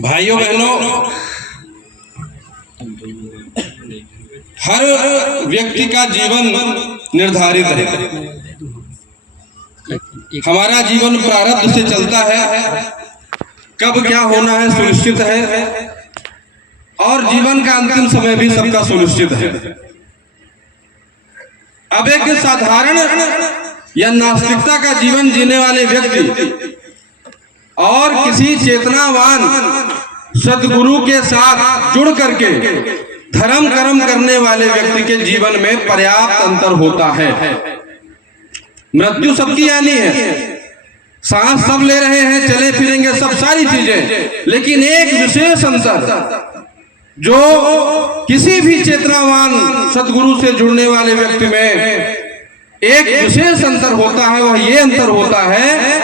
भाइयों बहनों, हर व्यक्ति का जीवन निर्धारित है। हमारा जीवन प्रारब्ध से चलता है, कब क्या होना है सुनिश्चित है, और जीवन का अंतिम समय भी सबका सुनिश्चित है। अब एक साधारण या नास्तिकता का जीवन जीने वाले व्यक्ति और किसी चेतनावान सद्गुरु के साथ जुड़ करके धर्म कर्म करने वाले व्यक्ति के जीवन में पर्याप्त अंतर होता है। मृत्यु सबकी आनी है, सांस सब ले रहे हैं, चले फिरेंगे सब सारी चीजें, लेकिन एक विशेष अंतर जो किसी भी चेतनावान सद्गुरु से जुड़ने वाले व्यक्ति में एक विशेष अंतर होता है, वह ये अंतर होता है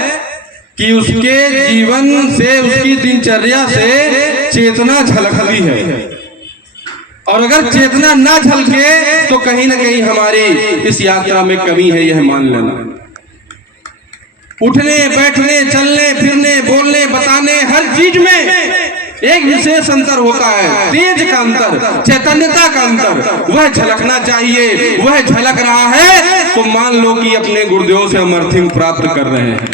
कि उसके जीवन से, उसकी दिनचर्या से चेतना झलकती है। और अगर चेतना ना झलके तो कहीं ना कहीं हमारी इस यात्रा में कमी है, यह मान लेना। उठने बैठने चलने फिरने बोलने बताने हर चीज में एक विशेष अंतर होता है, तेज का अंतर, चैतन्यता का अंतर, वह झलकना चाहिए। वह झलक रहा है तो मान लो कि अपने गुरुदेव से हम अर्थिंग प्राप्त कर रहे हैं।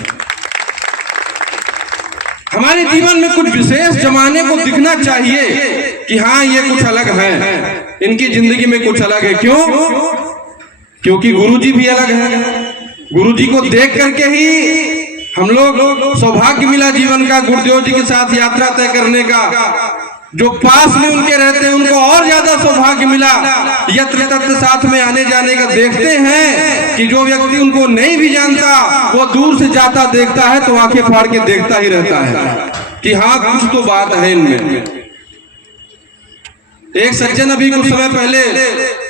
हमारे जीवन में कुछ विशेष जमाने को दिखना चाहिए कि हाँ ये कुछ अलग है, इनकी जिंदगी में कुछ अलग है। क्यों? क्योंकि गुरुजी भी अलग है। गुरुजी को देख करके ही हम लोग सौभाग्य मिला जीवन का, गुरुदेव जी के साथ यात्रा तय करने का। जो पास में उनके रहते हैं उनको और ज्यादा सौभाग्य मिला यत्र तत्र साथ में आने जाने का। देखते हैं कि जो व्यक्ति उनको नहीं भी जानता वो दूर से जाता देखता है तो आंखें फाड़ के देखता ही रहता है कि हाँ कुछ तो बात है इनमें। एक सज्जन अभी कुछ समय पहले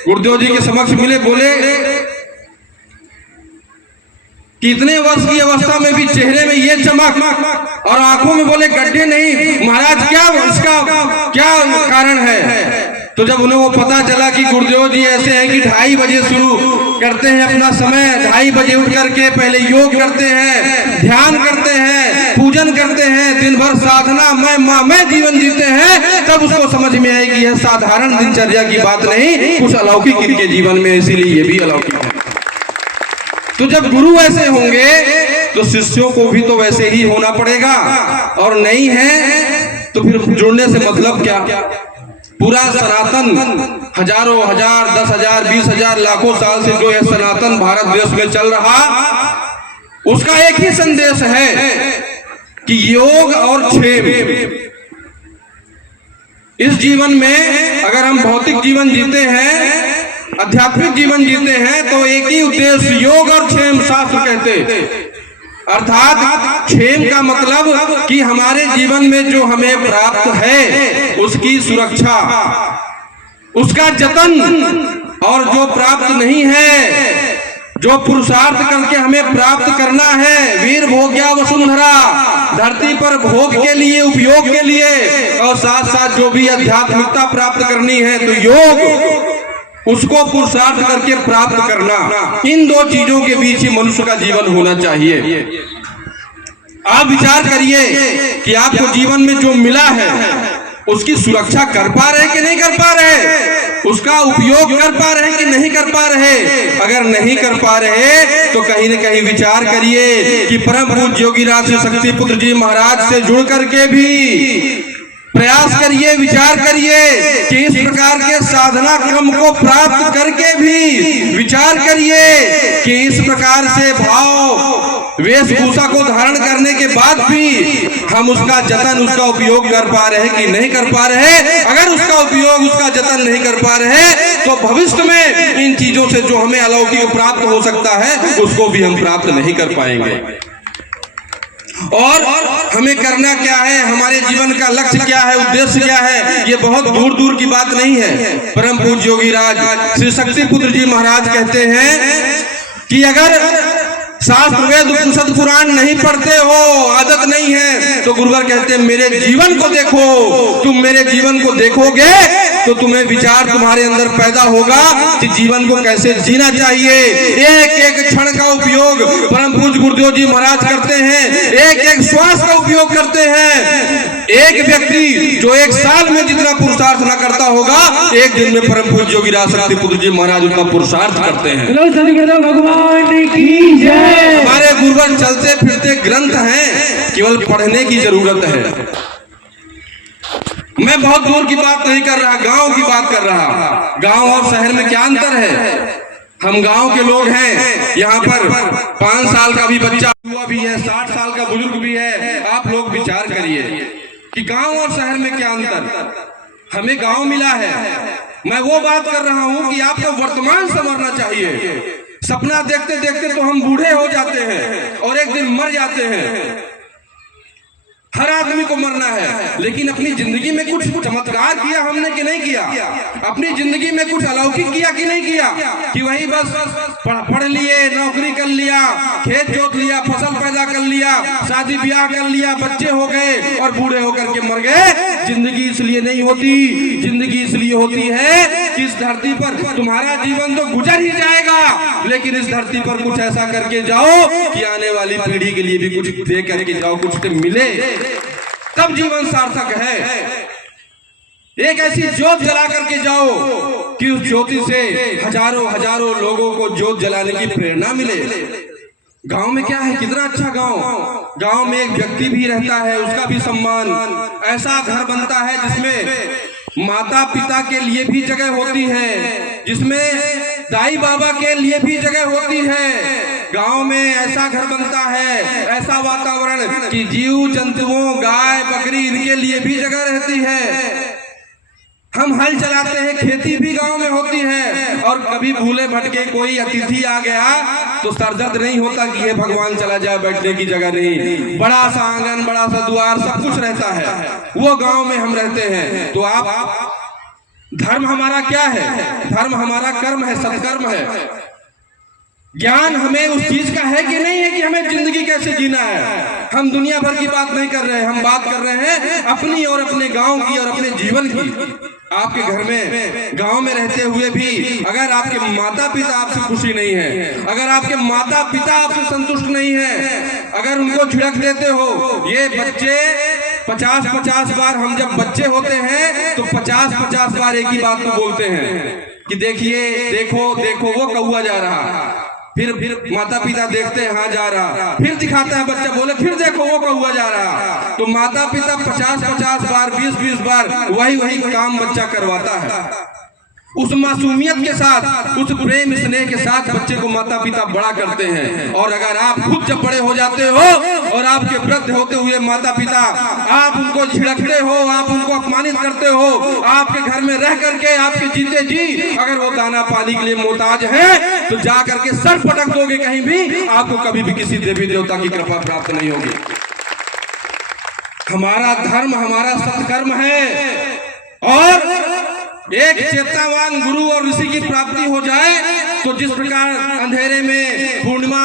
गुरुदेव जी के समक्ष मिले, बोले कि इतने वर्ष की अवस्था में भी चेहरे में ये चमक और आंखों में बोले गड्ढे नहीं, महाराज क्या इसका क्या कारण है? तो जब उन्हें वो पता चला कि गुरुदेव जी ऐसे हैं कि 2:30 बजे शुरू करते हैं अपना समय, 2:30 बजे उठ करके पहले योग करते हैं, ध्यान करते हैं, पूजन करते हैं, दिन भर साधना मैं जीवन जीते हैं, तब उसको समझ में आए कि यह साधारण दिनचर्या की बात नहीं, कुछ अलौकिक इनके जीवन में, इसीलिए ये भी अलौकिक है। तो जब गुरु ऐसे होंगे तो शिष्यों को भी तो वैसे ही होना पड़ेगा, और नहीं है तो फिर जुड़ने से मतलब क्या? पूरा सनातन हजारों हजार 10,000 20,000 लाखों साल से जो है सनातन भारत देश में चल रहा, उसका एक ही संदेश है कि योग और क्षेम। इस जीवन में अगर हम भौतिक जीवन जीते हैं, आध्यात्मिक जीवन जीते हैं, तो एक ही उद्देश्य योग और क्षेम शास्त्र कहते। अर्थात क्षेम का मतलब कि हमारे जीवन में जो हमें प्राप्त है उसकी सुरक्षा, उसका जतन, और जो प्राप्त नहीं है, जो पुरुषार्थ करके हमें प्राप्त करना है, वीर भोग्या वसुंधरा, धरती पर भोग के लिए, उपयोग के लिए, और साथ साथ जो भी आध्यात्मिकता प्राप्त करनी है तो योग, उसको पुरुषार्थ करके प्राप्त करना। इन दो चीजों के बीच ही मनुष्य का जीवन होना चाहिए। आप विचार करिए कि आपको जीवन में जो मिला है उसकी सुरक्षा कर पा रहे कि नहीं कर पा रहे, उसका उपयोग कर पा रहे कि नहीं कर पा रहे। अगर नहीं कर पा रहे तो कहीं न कहीं विचार करिए कि परम पूज्य योगीराज श्री शक्ति पुत्र जी महाराज से जुड़ करके भी प्रयास करिए, विचार करिए कि इस प्रकार के साधना क्रम को प्राप्त करके भी विचार करिए कि इस प्रकार से भाव वेशभूषा को धारण करने के बाद भी हम उसका जतन, उसका उपयोग कर पा रहे कि नहीं कर पा रहे। अगर उसका उपयोग, उसका जतन नहीं कर पा रहे तो भविष्य में इन चीजों से जो हमें अलौकिक प्राप्त हो सकता है उसको भी हम प्राप्त नहीं कर पाएंगे। और हमें करना क्या है, हमारे जीवन का लक्ष्य क्या है, उद्देश्य क्या है, ये बहुत दूर दूर की बात नहीं है। परम पूज्य योगीराज श्री शक्ति पुत्र जी महाराज कहते हैं कि अगर शास्त्र वेद उपनिषद पुराण नहीं पढ़ते हो, आदत नहीं है, तो गुरुवर कहते हैं मेरे जीवन को देखो। तुम मेरे जीवन को देखोगे तो तुम्हें विचार तुम्हारे अंदर पैदा होगा कि जीवन को कैसे जीना चाहिए। एक एक क्षण का उपयोग परम पूज्य गुरुदेव जी महाराज करते हैं, एक एक श्वास का उपयोग करते हैं। एक व्यक्ति जो एक साल में जितना पुरुषार्थ न करता होगा, एक दिन में परम पूज्य योगी राज शक्ति पुत्र जी महाराज उतना पुरुषार्थ करते हैं। भगवान की जय। हमारे गुरुवर चलते फिरते ग्रंथ हैं, केवल पढ़ने की जरूरत है। मैं बहुत दूर की बात नहीं कर रहा, गांव की बात कर रहा। गांव और शहर में क्या अंतर है? हम गांव के लोग हैं, यहाँ पर 5 साल का भी बच्चा हुआ भी है, 60 साल का बुजुर्ग भी है। आप लोग विचार करिए कि गांव और शहर में क्या अंतर। हमें गांव मिला है। मैं वो बात कर रहा हूं कि आपको वर्तमान संवरना चाहिए। सपना देखते देखते तो हम बूढ़े हो जाते हैं और एक दिन मर जाते हैं। हर आदमी को मरना है, लेकिन अपनी जिंदगी में कुछ चमत्कार किया हमने कि नहीं किया? अपनी जिंदगी में कुछ अलौकिक किया कि नहीं किया? कि वही बस पढ़ लिए, नौकरी कर लिया, खेत जोत लिया, फसल पैदा कर लिया, शादी ब्याह कर लिया, बच्चे हो गए और बूढ़े होकर के मर गए। जिंदगी इसलिए नहीं होती, जिंदगी इसलिए होती है कि इस धरती पर तुम्हारा जीवन तो गुजर ही जाएगा, लेकिन इस धरती पर कुछ ऐसा करके जाओ कि आने वाली पीढ़ी के लिए भी कुछ दे करके जाओ, कुछ तो मिले, तब जीवन सार्थक है। एक ऐसी ज्योत जला करके जाओ कि उस ज्योति से हजारों हजारों लोगों को ज्योत जलाने की प्रेरणा मिले। गांव में क्या है, कितना अच्छा गांव। गांव में एक व्यक्ति भी रहता है, उसका भी सम्मान। ऐसा घर बनता है जिसमें माता पिता के लिए भी जगह होती है, जिसमें दाई बाबा के लिए भी जगह होती है। गांव में ऐसा घर बनता है, ऐसा वातावरण कि जीव जंतुओं, गाय बकरी, इनके लिए भी जगह रहती है। हम हल चलाते हैं, खेती भी गांव में होती है। और कभी भूले भटके कोई अतिथि आ गया तो सरदर्द नहीं होता कि ये भगवान चला जाए, बैठने की जगह नहीं। बड़ा सा आंगन, बड़ा सा द्वार, सब कुछ रहता है। वो गांव में हम रहते हैं। तो आप, धर्म हमारा क्या है? धर्म हमारा कर्म है, सत्कर्म है। ज्ञान हमें उस चीज का है कि नहीं है कि हमें जिंदगी कैसे जीना है। हम दुनिया भर की बात नहीं कर रहे हैं, हम बात कर रहे हैं अपनी और अपने गांव की और अपने जीवन की। आपके घर में, गांव में रहते हुए भी अगर आपके माता पिता आपसे खुशी नहीं है, अगर आपके माता पिता आपसे संतुष्ट नहीं है, अगर उनको झिड़क देते हो, ये बच्चे 50-50 बार, हम जब बच्चे होते हैं तो 50-50 बार एक ही बात को बोलते हैं कि देखिए, देखो देखो वो कौआ जा रहा। फिर माता पिता देखते हैं, हाँ जा रहा। फिर दिखाता है बच्चा, बोले फिर देखो वो कौआ जा रहा। तो माता पिता 50-50 बार, 20-20 बार वही काम बच्चा करवाता है। उस मासूमियत के साथ, उस प्रेम स्नेह के साथ बच्चे को माता पिता बड़ा करते हैं। और अगर आप खुद जब बड़े हो जाते हो और आपके वृद्ध होते हुए माता पिता, आप उनको झिड़कते हो, आप उनको अपमानित करते हो, आपके घर में रह करके आपके जीते जी अगर वो दाना पानी के लिए मोहताज है तो जा करके सर पटक दोगे कहीं भी, आपको कभी भी किसी देवी देवता की कृपा प्राप्त नहीं होगी। हमारा धर्म, हमारा सत्कर्म है। और एक चेतावान गुरु और ऋषि की प्राप्ति हो जाए तो जिस प्रकार अंधेरे में पूर्णिमा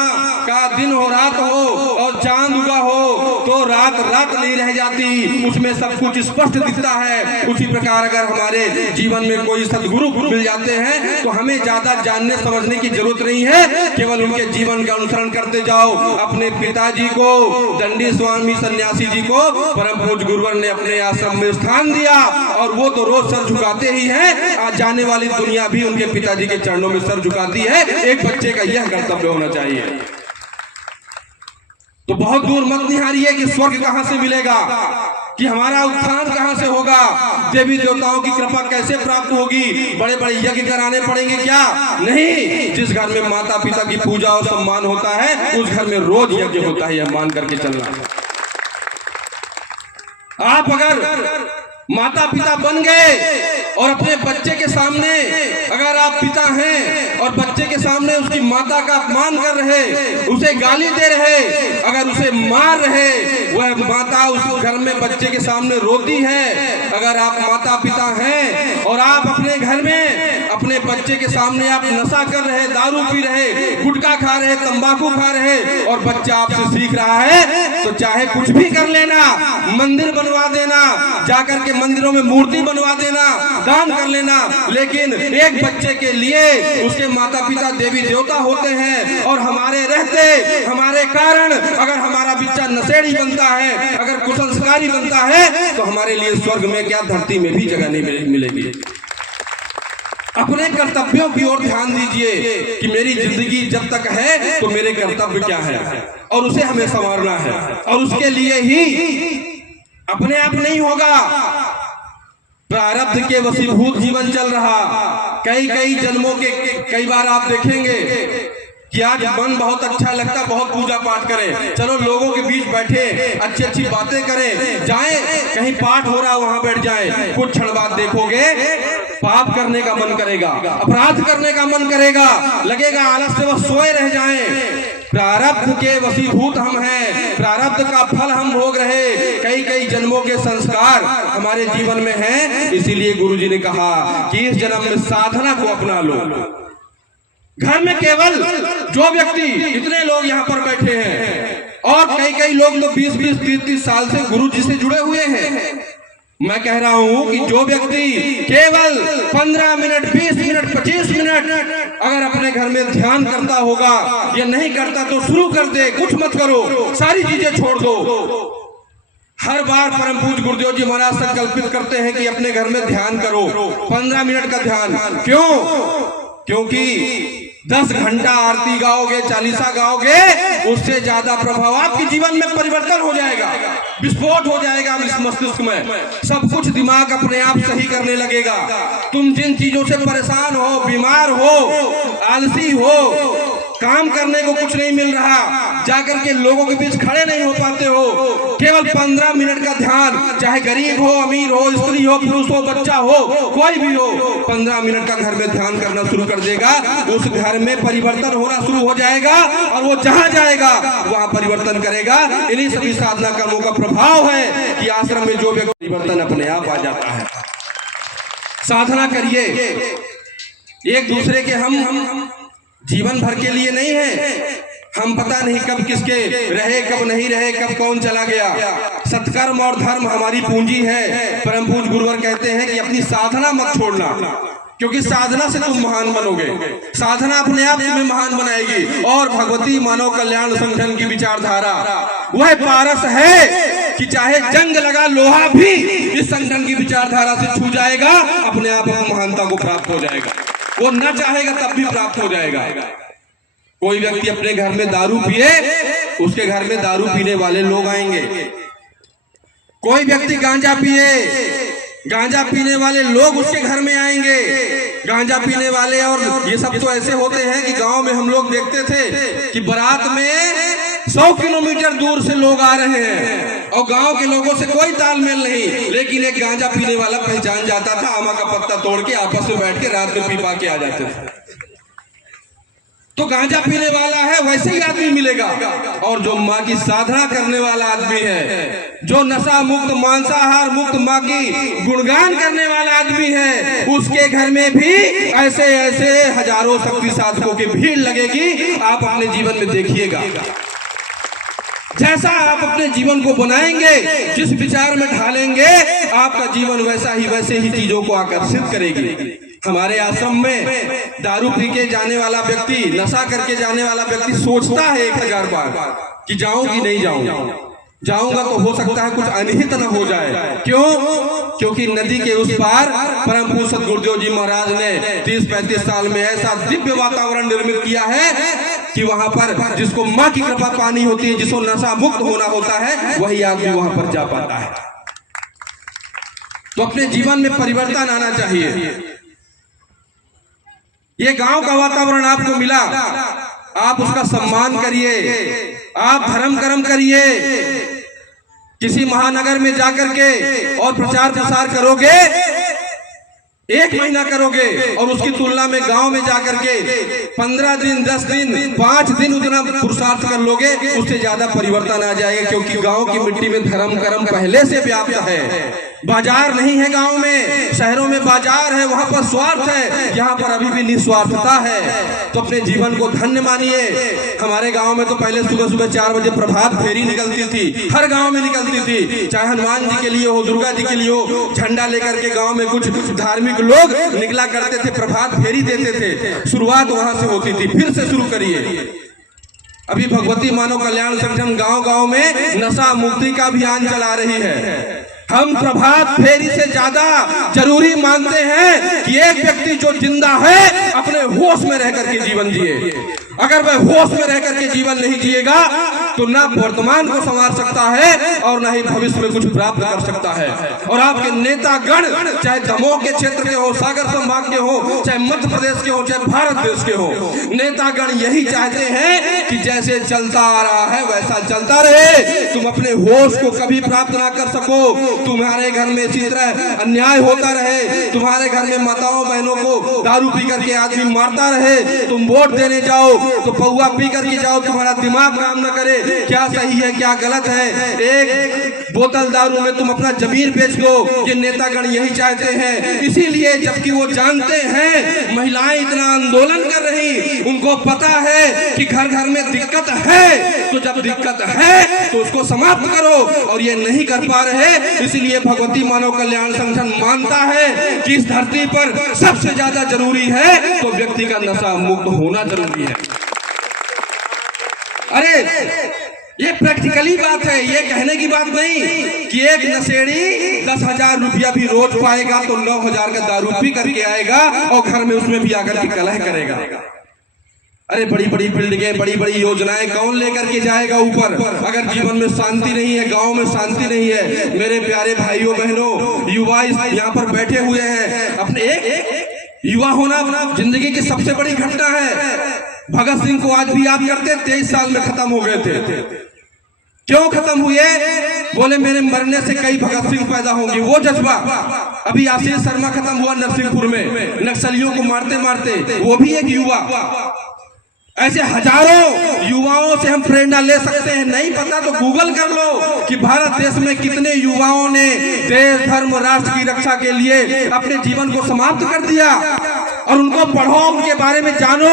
का दिन हो, रात हो और चांद उगा हो तो रात रात नहीं रह जाती, उसमें सब कुछ स्पष्ट दिखता है। उसी प्रकार अगर हमारे जीवन में कोई सदगुरु मिल जाते हैं तो हमें ज्यादा जानने समझने की जरूरत नहीं है, केवल उनके जीवन का अनुसरण करते जाओ। अपने पिताजी को, दंडी स्वामी सन्यासी जी को परम पूज्य गुरुवर ने अपने आश्रम में स्थान दिया और वो तो रोज सर झुकाते ही हैं। आज जाने वाली दुनिया भी उनके पिताजी के चरणों में सर झुकाती है। एक बच्चे का यह कर्तव्य होना चाहिए। तो बहुत दूर मत निहारिए कि स्वर्ग कहां से मिलेगा, कि हमारा उत्थान कहां से होगा, देवी देवताओं की कृपा कैसे प्राप्त होगी, बड़े बड़े यज्ञ कराने पड़ेंगे क्या? नहीं। जिस घर में माता पिता की पूजा और सम्मान होता है उस घर में रोज यज्ञ होता है, यह मान करके चलना। आप अगर माता पिता बन गए और अपने बच्चे के सामने, अगर आप पिता हैं और बच्चे के सामने उसकी माता का अपमान कर रहे, उसे गाली दे रहे, अगर उसे मार रहे, वह माता उस घर में बच्चे के सामने रोती है। अगर आप माता पिता हैं और आप अपने घर में अपने बच्चे के सामने आप नशा कर रहे, दारू पी रहे, गुटखा खा रहे, तंबाकू खा रहे और बच्चा आपसे सीख रहा है, तो चाहे कुछ भी कर लेना, मंदिर बनवा देना, जाकर के मंदिरों में मूर्ति बनवा देना, दान कर लेना, लेकिन एक बच्चे के लिए उसके माता पिता देवी देवता होते हैं, और हमारे रहते, हमारे कारण अगर हमारा बच्चा नशेड़ी बनता है, अगर कुसंस्कारी बनता है, तो हमारे लिए स्वर्ग में क्या धरती में भी जगह नहीं मिलेगी। अपने कर्तव्यों की ओर ध्यान दीजिए कि मेरी जिंदगी जब तक है तो मेरे कर्तव्य क्या है, और उसे हमें संवारना है, और उसके लिए ही अपने आप नहीं होगा। प्रारब्ध के वशीभूत जीवन चल रहा, कई जन्मों के, कई बार आप देखेंगे कि आज मन बहुत अच्छा लगता, बहुत पूजा पाठ करें, चलो लोगों के बीच बैठे अच्छी अच्छी बातें करें, जाएं कहीं पाठ हो रहा वहां बैठ जाएं, कुछ क्षण बाद देखोगे पाप करने का मन करेगा, अपराध करने का मन करेगा, लगेगा आलस से वह सोए रह जाएं। प्रारब्ध के वशीभूत हम हैं, प्रारब्ध का फल हम भोग रहे, कई जन्मों के संस्कार हमारे जीवन में हैं। इसीलिए गुरुजी ने कहा कि इस जन्म में साधना को अपना लो। घर में केवल जो व्यक्ति, इतने लोग यहाँ पर बैठे हैं, और कई लोग तो 20-20, 30-30 साल से गुरु जी से जुड़े हुए हैं। मैं कह रहा हूं कि जो व्यक्ति केवल 15 मिनट, 20 मिनट, 25 मिनट अगर अपने घर में ध्यान करता होगा, या नहीं करता तो शुरू कर दे, कुछ मत करो, सारी चीजें छोड़ दो। हर बार परम पूज्य गुरुदेव जी महाराज संकल्पित करते हैं कि अपने घर में ध्यान करो, 15 मिनट का ध्यान। क्यों? क्योंकि 10 घंटा आरती गाओगे, चालीसा गाओगे, उससे ज्यादा प्रभाव आपके जीवन में परिवर्तन हो जाएगा, विस्फोट हो जाएगा इस मस्तिष्क में, सब कुछ दिमाग अपने आप सही करने लगेगा। तुम जिन चीजों से परेशान हो, बीमार हो, आलसी हो, काम करने को कुछ नहीं मिल रहा, जाकर के लोगों के बीच खड़े नहीं हो पाते हो, केवल 15 मिनट का ध्यान, चाहे गरीब हो, अमीर हो, स्त्री हो, पुरुष हो, बच्चा हो, कोई भी हो, 15 मिनट का घर में ध्यान करना शुरू कर देगा, उस घर में परिवर्तन होना शुरू हो जाएगा, और वो जहां जाएगा वहां परिवर्तन करेगा। इन्हीं सभी साधना कर्मों का प्रभाव है कि आश्रम में जो व्यक्ति, परिवर्तन अपने आप आ जाता है। साधना करिए, एक दूसरे के हम जीवन भर के लिए नहीं है, हम पता नहीं कब किसके रहे, कब नहीं रहे, कब कौन चला गया। सत्कर्म और धर्म हमारी पूंजी है। परम पूज्य गुरुवर कहते हैं कि अपनी साधना मत छोड़ना, क्योंकि साधना से तुम महान बनोगे, साधना अपने आप तुम्हें महान बनाएगी। और भगवती मानव कल्याण संगठन की विचारधारा वह पारस है कि चाहे जंग लगा लोहा भी इस संगठन की विचारधारा से छू जाएगा, अपने आप महानता को प्राप्त हो जाएगा, वो न चाहेगा तब भी प्राप्त हो जाएगा। कोई व्यक्ति अपने घर में दारू पिए, उसके घर में दारू पीने वाले लोग आएंगे। कोई व्यक्ति गांजा पिए, गांजा पीने वाले लोग उसके घर में आएंगे। गांजा पीने वाले, और ये सब तो ऐसे होते हैं कि गांव में हम लोग देखते थे कि बारात में 100 किलोमीटर दूर से लोग आ रहे हैं, और गांव के लोगों से कोई तालमेल नहीं, लेकिन एक गांजा पीने वाला पहचान जाता था, आमा का पत्ता तोड़ के आपस में बैठ के रात में पी पा के आ जाते थे। तो गांजा पीने वाला है वैसे ही आदमी मिलेगा, और जो माँ की साधना करने वाला आदमी है, जो नशा मुक्त, मांसाहार मुक्त माँ की गुणगान करने वाला आदमी है, उसके घर में भी ऐसे ऐसे हजारों शक्ति साधकों की भीड़ लगेगी। आप अपने जीवन में देखिएगा, जैसा आप अपने जीवन को बनाएंगे, जिस विचार में ढालेंगे, आपका जीवन वैसे ही चीजों को आकर्षित करेगी। हमारे आश्रम में दारू पी के जाने वाला व्यक्ति, नशा करके जाने वाला व्यक्ति सोचता है 1000 बार कि जाऊं कि नहीं जाऊं, जाऊंगा तो हो सकता है कुछ अनिहित न हो जाए। क्यों? क्योंकि नदी के उस पार परम पूज्य गुरुदेव जी महाराज ने 30-35 साल में ऐसा दिव्य वातावरण निर्मित किया है कि वहां पर जिसको माँ की कृपा पानी होती है, जिसको नशा मुक्त होना होता है, वही आदमी वहां पर जा पाता है। तो अपने जीवन में परिवर्तन आना चाहिए। ये गांव का वातावरण आपको मिला, आप उसका सम्मान करिए, आप धर्म कर्म करिए। किसी महानगर में जाकर के और प्रचार प्रसार करोगे, 1 महीना करोगे, और उसकी तुलना में गांव में जाकर के 15 दिन, 10 दिन, 5 दिन उतना पुरुषार्थ कर लोगे, उससे ज्यादा परिवर्तन आ जाएगा। क्योंकि गांव की मिट्टी में धर्म कर्म पहले से व्याप्त है। बाजार नहीं है गांव में, शहरों में बाजार है, वहां पर स्वार्थ है, यहाँ पर अभी भी निस्वार्थता है। तो अपने जीवन को धन्य मानिए। हमारे गांव में तो पहले सुबह सुबह 4 बजे प्रभात फेरी निकलती थी, हर गांव में निकलती थी, चाहे हनुमान जी के लिए हो, दुर्गा जी के लिए हो, झंडा लेकर के गांव में कुछ धार्मिक लोग निकला करते थे, प्रभात फेरी देते थे। शुरुआत वहां से होती थी। फिर से शुरू करिए। अभी भगवती मानव कल्याण संगठन गांव गांव में नशा मुक्ति का अभियान चला रही है। हम प्रभात फेरी से ज्यादा जरूरी मानते हैं कि एक व्यक्ति जो जिंदा है अपने होश में रह करके जीवन जिए। अगर वह होश में रह करके जीवन नहीं जिएगा तो ना वर्तमान को संवार सकता है और ना ही भविष्य में कुछ प्राप्त कर सकता है। और आपके नेतागण चाहे दमोह के क्षेत्र के हो, सागर संभाग के हो, चाहे मध्य प्रदेश के हो, चाहे भारत देश के हो, नेतागण यही चाहते हैं कि जैसे चलता आ रहा है वैसा चलता रहे। तुम अपने होश को कभी प्राप्त ना कर सको, तुम्हारे घर में इसी तरह अन्याय होता रहे, तुम्हारे घर में माताओं बहनों को दारू पी करके आदमी मारता रहे, तुम वोट देने जाओ तो पौवा पी करके जाओ, तुम्हारा दिमाग काम न करे क्या सही है क्या गलत है, एक बोतल दारू में तुम अपना जमीन बेच दो। ये नेतागण यही चाहते हैं। इसीलिए जबकि वो जानते हैं महिलाएं इतना आंदोलन कर रही, उनको पता है कि घर घर में दिक्कत है, तो जब दिक्कत है तो उसको समाप्त करो, और ये नहीं कर पा रहे। इसीलिए भगवती मानव कल्याण संगठन मानता है कि इस धरती पर सबसे ज्यादा जरूरी है तो व्यक्ति का नशा मुक्त होना जरूरी है। अरे ये प्रैक्टिकली बात है, ये कहने की बात नहीं कि एक नशेड़ी 10,000 रुपया भी रोज पाएगा तो 9,000 का दारू पी करके आएगा और घर में उसमें भी आकर के कलह करेगा। अरे बड़ी बड़ी बिल्डिंगें, बड़ी बड़ी योजनाएं कौन लेकर के जाएगा ऊपर, अगर जीवन में शांति नहीं है, गांव में शांति नहीं है। मेरे प्यारे भाइयों बहनों, युवा यहाँ पर बैठे हुए हैं। अपने एक युवा होना जिंदगी की सबसे बड़ी घटना है। भगत सिंह को आज भी याद करते, 23 साल में खत्म हो गए थे। क्यों खत्म हुए? बोले मेरे मरने से कई भगत सिंह पैदा होंगे, वो जज्बा। अभी आशीष शर्मा खत्म हुआ नरसिंहपुर में, नक्सलियों को मारते मारते, वो भी एक युवा। ऐसे हजारों युवाओं से हम प्रेरणा ले सकते हैं। नहीं पता तो गूगल कर लो कि भारत देश में कितने युवाओं ने देश धर्म राष्ट्र की रक्षा के लिए अपने जीवन को समाप्त कर दिया। और उनको पढ़ो, उनके बारे में जानो,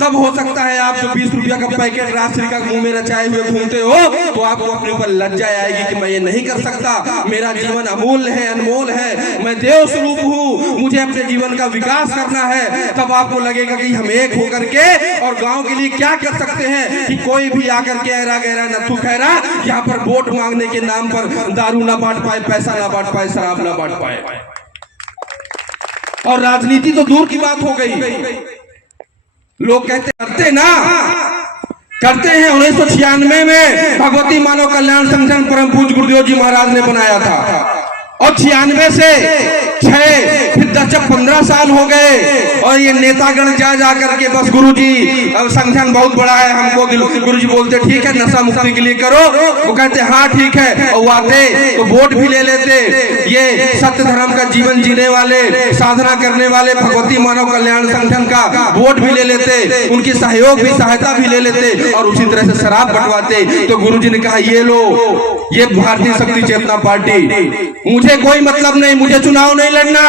तब हो सकता है आप जो 20 रुपया का पैकेट राष्ट्र का मुंह में रचाए हुए घूमते हो तो आपको अपने ऊपर लज्जा आएगी कि मैं ये नहीं कर सकता, मेरा जीवन अमूल्य है, अनमोल है, मैं देव स्वरूप हूँ, मुझे अपने जीवन का विकास करना है। तब आपको लगेगा कि हम एक होकर के और गांव के लिए क्या कर सकते हैं कि कोई भी आकर के ऐरा गहरा नथु खैरा यहाँ पर वोट मांगने के नाम पर दारू ना बांट पाए, पैसा ना बांट पाए, शराब ना बांट पाए। और राजनीति तो दूर की बात हो गई। लोग कहते करते ना करते हैं। 1996 में भगवती मानव कल्याण संगठन परम पूज्य गुरुदेव जी महाराज ने बनाया था और 96 से 6 फिर 10 जब 15 साल हो गए और ये नेतागण जा करके बस गुरुजी अब संगठन बहुत बड़ा है, हमको गुरुजी बोलते ठीक है नशा मुक्ति के लिए करो, वो कहते हाँ ठीक है, और वो आते तो वोट भी ले लेते। ये सत्य धर्म का जीवन जीने वाले, साधना करने वाले भगवती मानव कल्याण संगठन का वोट भी ले लेते, उनकी सहयोग भी सहायता भी ले लेते और उसी तरह से शराब बंटवाते। तो गुरुजी ने कहा ये लो, ये भारतीय शक्ति चेतना पार्टी, मुझे कोई मतलब नहीं, मुझे चुनाव नहीं लड़ना,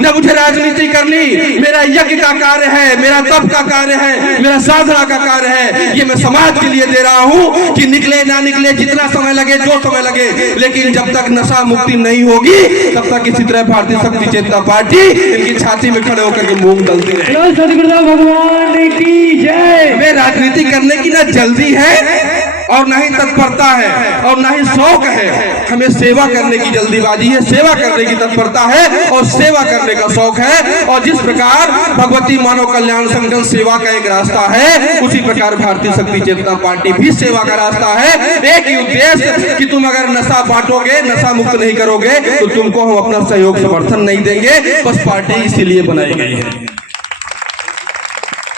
न मुझे राजनीति करनी, मेरा यज्ञ का कार्य है, मेरा तप का कार्य है, मेरा साधना का कार्य है, ये मैं समाज के लिए दे रहा हूँ कि निकले ना निकले, जितना समय लगे, जो समय लगे, लेकिन जब तक नशा मुक्ति नहीं होगी तब तक इसी तरह भारतीय शक्ति चेतना पार्टी इनकी छाती में खड़े होकर के मूंग दलती रहे। सतगुरुदेव भगवान की जय। हमें राजनीति करने की ना जल्दी है और ना ही तत्परता है और ना ही शौक है, हमें सेवा करने की जल्दीबाजी है, सेवा करने की तत्परता है और सेवा करने का शौक है। और जिस प्रकार भगवती मानव कल्याण संगठन सेवा का एक रास्ता है, उसी प्रकार भारतीय शक्ति चेतना पार्टी भी सेवा का रास्ता है। एक ही उद्देश्य कि तुम अगर नशा बांटोगे, नशा मुक्त नहीं करोगे तो तुमको हम अपना सहयोग समर्थन नहीं देंगे, बस पार्टी इसीलिए बनाई गई है।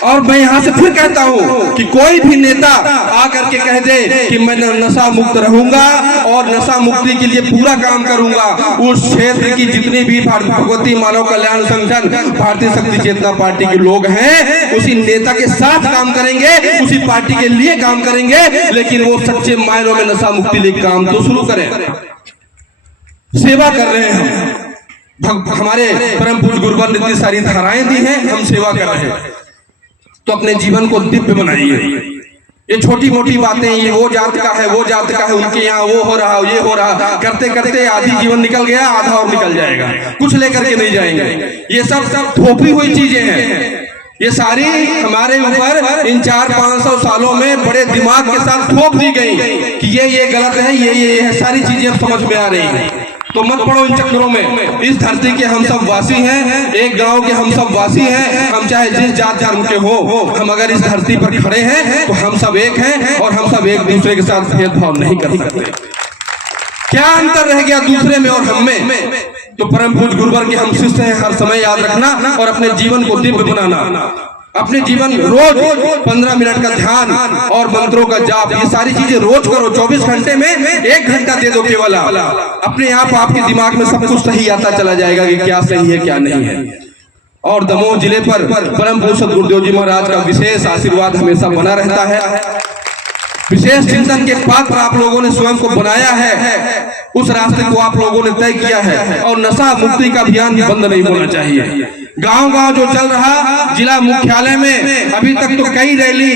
और मैं यहाँ से फिर कहता हूँ कि कोई भी नेता आकर के कह दे कि मैं नशा मुक्त रहूंगा और नशा मुक्ति के लिए पूरा काम करूंगा, उस क्षेत्र की जितनी भी भगवती मानव कल्याण संगठन भारतीय शक्ति चेतना पार्टी के लोग हैं उसी नेता के साथ काम करेंगे, उसी पार्टी के लिए काम करेंगे, लेकिन वो सच्चे मायनों में नशा मुक्ति लिए काम तो शुरू करें। सेवा कर रहे हैं हमारे परम पूज्य गुरुवर ने इतनी सारी धाराएं दी हैं, हम सेवा कर रहे हैं। तो अपने जीवन को दिव्य बनाइए। ये छोटी मोटी बातें, ये वो जात का है, वो जात का है, उनके यहाँ वो हो रहा, ये हो रहा, करते करते आधी जीवन निकल गया, आधा और निकल जाएगा, कुछ लेकर के नहीं जाएंगे। ये सब थोपी हुई चीजें हैं। ये सारी हमारे ऊपर इन 400-500 सालों में बड़े दिमाग के साथ थोप दी गई कि ये गलत है, ये है, सारी चीजें अब समझ में आ रही हैं। तो मत पड़ो इन चक्करों में। इस धरती के हम सब वासी हैं, एक गांव के हम सब वासी हैं। हम चाहे जिस जात धर्म के हो, हम अगर इस धरती पर खड़े हैं तो हम सब एक हैं और हम सब एक दूसरे के साथ भेदभाव नहीं कर सकते। क्या अंतर रह गया दूसरे में और हम में? तो परम पूज्य गुरुवर के हम शिष्य हैं, हर समय याद रखना और अपने जीवन को दिव्य बनाना। अपने जीवन में रोज 15 मिनट का ध्यान और मंत्रों का जाप, ये सारी चीजें रोज करो। 24 घंटे में 1 घंटा दे दो केवल। अपने आप आपके दिमाग में सब कुछ सही आता चला जाएगा कि क्या सही है क्या नहीं है। और दमोह जिले पर परम पूज्य सद्गुरुदेव जी महाराज का विशेष आशीर्वाद हमेशा बना रहता है। विशेष चिंतन के पात्र आप लोगों ने स्वयं को बनाया है, उस रास्ते को आप लोगों ने तय किया है। और नशा मुक्ति का अभियान बंद नहीं होना चाहिए। गांव-गांव जो चल रहा, जिला मुख्यालय में अभी तक तो कई रैली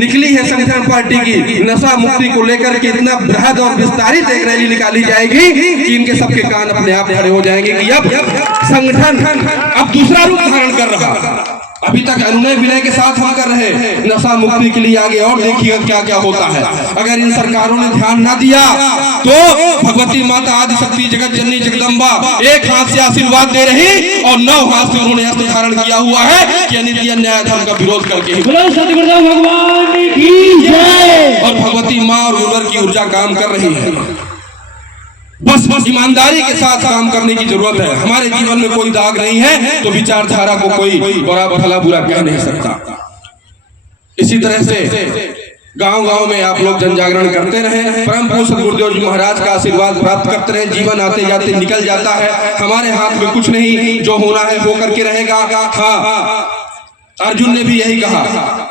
निकली है संगठन पार्टी की। नशा मुक्ति को लेकर के इतना बृहद और विस्तारित एक रैली निकाली जाएगी कि इनके सबके कान अपने आप खड़े हो जाएंगे कि अब संगठन अब दूसरा रूप धारण कर रहा। अभी तक अनुनय विनय के साथ हम कर रहे हैं नशा मुक्ति के लिए, आगे और देखिएगा क्या क्या होता है। अगर इन सरकारों ने ध्यान ना दिया तो भगवती माता आदि शक्ति जगत जननी जगदम्बा एक हाथ से आशीर्वाद दे रही और 9 हाथ से उन्होंने अस्त्र धारण किया हुआ है कि अनित्य अन्याय धर्म का विरोध करके ही। बोलो सतगुरुदेव भगवान की जय। और भगवती माँ और गुरुवर की ऊर्जा काम कर रही है। बस ईमानदारी के साथ काम करने की जरूरत है। हमारे जीवन में कोई दाग नहीं है तो विचारधारा को कोई भला बुरा कह नहीं सकता। इसी तरह से गांव-गांव में आप लोग जन जागरण करते रहे, परम पूज्य सद्गुरुदेव जी महाराज का आशीर्वाद प्राप्त करते रहे। जीवन आते जाते निकल जाता है, हमारे हाथ में कुछ नहीं, जो होना है हो करके रहेगा। हाँ, अर्जुन ने भी यही कहा,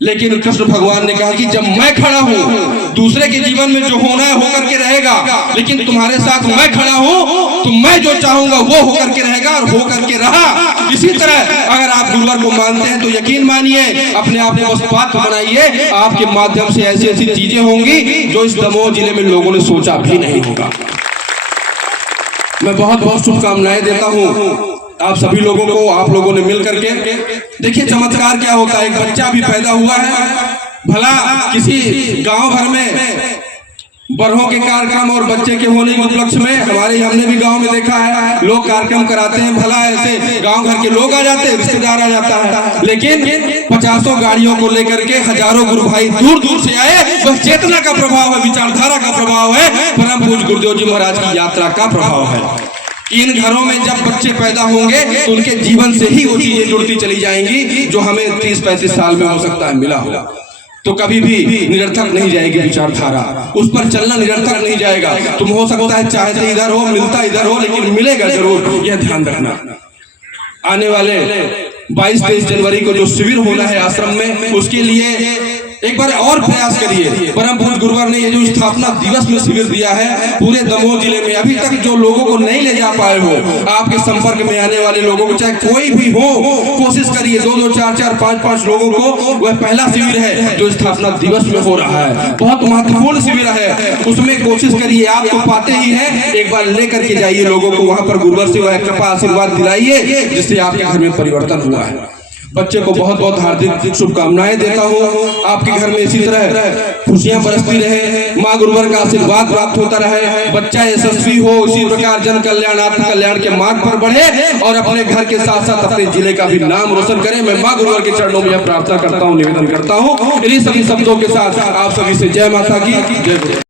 लेकिन कृष्ण भगवान ने कहा कि जब मैं खड़ा हूं, दूसरे के जीवन में जो होना है होकर के रहेगा, लेकिन तुम्हारे साथ मैं खड़ा हूं तो मैं जो चाहूंगा वो होकर के रहेगा और होकर के रहा। इसी तरह अगर आप गुरुवर को मानते हैं तो यकीन मानिए, अपने आप को बस पात्र बनाइए। आपके माध्यम से ऐसी ऐसी चीजें होंगी जो इस दमोह जिले में लोगों ने सोचा भी नहीं होगा। मैं बहुत बहुत शुभकामनाएं देता हूं आप सभी लोगों को। आप लोगों ने मिल करके देखिए चमत्कार क्या होता है। एक बच्चा भी पैदा हुआ है, भला किसी गांव भर में बरहों के कार्यक्रम और बच्चे के होने के उपलक्ष्य में हमारे हमने भी गांव में देखा है, लोग कार्यक्रम कराते हैं, भला ऐसे गांव भर के लोग आ जाते हैं, रिश्तेदार आ जाता है, लेकिन 50 गाड़ियों को लेकर के हजारों गुरु भाई दूर दूर से आए। वह चेतना का प्रभाव है, विचारधारा का प्रभाव है, परम पूज्य गुरुदेव जी महाराज की यात्रा का प्रभाव है। इन घरों में जब बच्चे पैदा होंगे तो उनके जीवन से ही वो चीजें जुड़ती चली जाएंगी जो हमें 30-35 साल में हो सकता है मिला होगा। तो कभी भी निरर्थक नहीं जाएगी विचारधारा, उस पर चलना निरर्थक नहीं जाएगा। तुम हो सकता है चाहते इधर हो, मिलता इधर हो, लेकिन मिलेगा जरूर, यह ध्यान रखना। आने वाले 22-23 जनवरी को जो शिविर होना है आश्रम में, उसके लिए एक बार और प्रयास करिए। परम पूज्य गुरुवर ने ये जो स्थापना दिवस में शिविर दिया है पूरे दमोह जिले में, अभी तक जो लोगों को नहीं ले जा पाए हो, आपके संपर्क में आने वाले लोगों को, चाहे कोई भी हो, कोशिश करिए 2-2, 4-4, 5-5 लोगों को। वह पहला शिविर है जो स्थापना दिवस में हो रहा है, बहुत महत्वपूर्ण शिविर है। उसमें कोशिश करिए, आप तो पाते ही हैं, एक बार लेकर के जाइए लोगों को वहां पर, गुरुवर से वह कृपा आशीर्वाद दिलाइए जिससे आपके घर में परिवर्तन हुआ है। बच्चे को बहुत बहुत हार्दिक शुभकामनाएं देता हूँ। आपके घर में इसी तरह खुशियां बरसती रहे, माँ गुरुवर का आशीर्वाद प्राप्त होता रहे, बच्चा यशस्वी हो, इसी प्रकार जन कल्याण आत्म कल्याण के मार्ग पर बढ़े और अपने घर के साथ साथ अपने जिले का भी नाम रोशन करे। मैं माँ गुरुवर के चरणों में यह प्रार्थना करता हूँ, निवेदन करता हूँ। इन्हीं सभी शब्दों के साथ आप सभी से जय माता की जय।